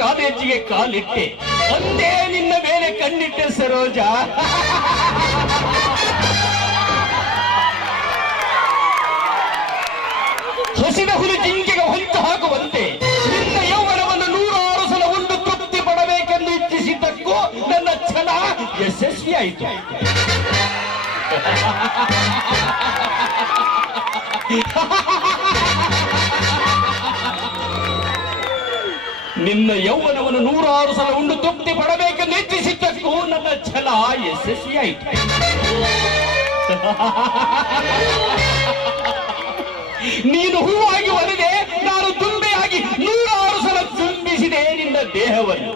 ಕಾಲೇಜಿಗೆ ಕಾಲಿಟ್ಟೆ, ಒಂದೇ ನಿನ್ನ ಮೇಲೆ ಕಣ್ಣಿಟ್ಟೆ ಸರೋಜ. ಹಸಿದ ಹುಲಿ ಜಿಂಕೆಗೆ ಹೊಂಚು ಹಾಕುವಂತೆ ನಿನ್ನ ಯೌವನವನ್ನು 106 ಸಲ ಉಂಡು ತೃಪ್ತಿ ಪಡಬೇಕೆಂದು ಇಚ್ಛಿಸಿದ್ದಕ್ಕೂ ನನ್ನ ಛಲ ಯಶಸ್ವಿಯಾಯಿತು. ನಿನ್ನ ಯೌವನವನ್ನು 106 ಸಲ ಉಂಡು ತೃಪ್ತಿ ಪಡಬೇಕೆಂದು ಇಚ್ಛಿಸಿದ್ದಕ್ಕೂ ನನ್ನ ಛಲ ಯಶಸ್ವಿಯಾಯಿತು. ನೀನು ಹೂವಾಗಿ ಒಲಿದೆ, ನಾನು ತುಂಬೆಯಾಗಿ 106 ಸಲ ಚುಂಬಿಸಿದೆ ನಿನ್ನ ದೇಹವನ್ನು.